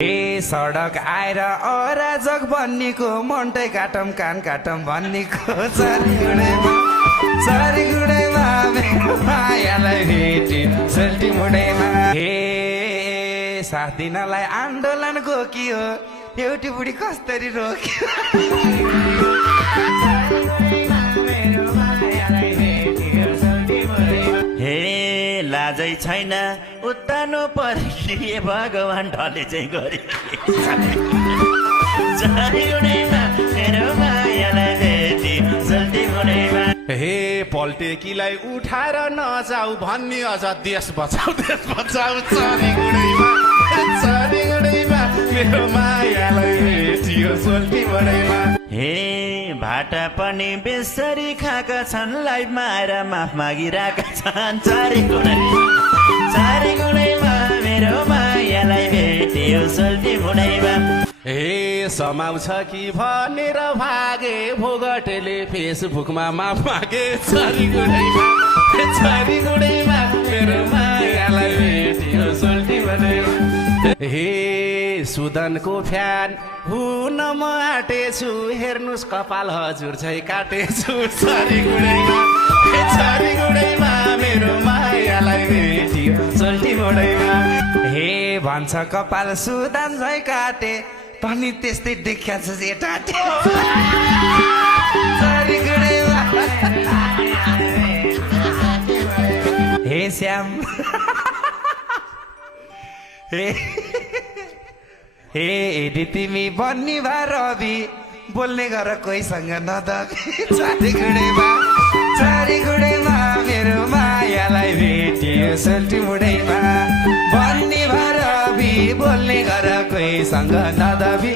ए सडक आएर अराजक भन्नेको मन्टै काटम कान काटम भन्नेको चारी गुडैमा मेरो मायालाई भेटी सेल्टी मुडैमा हे साथ दिनलाई आन्दोलन गोकियो एउटी बुढी कस्तरी रोक्यो लाजै छैन उत्तानो परिए भगवान ढले चाहिँ गरे हे पल्टेकीलाई उठाएर नजाऊ भन्ने अझ देश बचाऊ चरी गुडैमा मेरो मायालाई भेटियो सोल्टी बडैमा हे भाटा पनि बेसरी खाएका छन् लाइफमा आएर माफ मागिरहेका छन् चारी गुडैमा मेरो मायालाई भेटियो सोल्टी बुढैमा हे समाउँछ कि भनेर भागे भोगटेले फेसबुकमा माफ मागे चरी गुडैमा मेरो मायालाई भेटियो सोल्टी बडैमा हे सुदनको फ्यान हुन म आँटेछु हेर्नुस् कपाल हजुर चाहिँ काटेछु चरी गुडैमा मेरो मायालाई भेटियो सोल्टी बडैमा हे भन्छ कपाल सुदान झै काटे पनि त्यस्तै देखिया छ जेटाटे चारी गुडैमा हे श्याम हे यदि तिमी बन्नी भा रवि बोल्ने गर कोहीसँग नदबी चारी गुडैमा मेरो मायालाई भेटियो सोल्टी मुडैमा बन्नी भा रवि बोल्ने गर कोहीसँग नदबी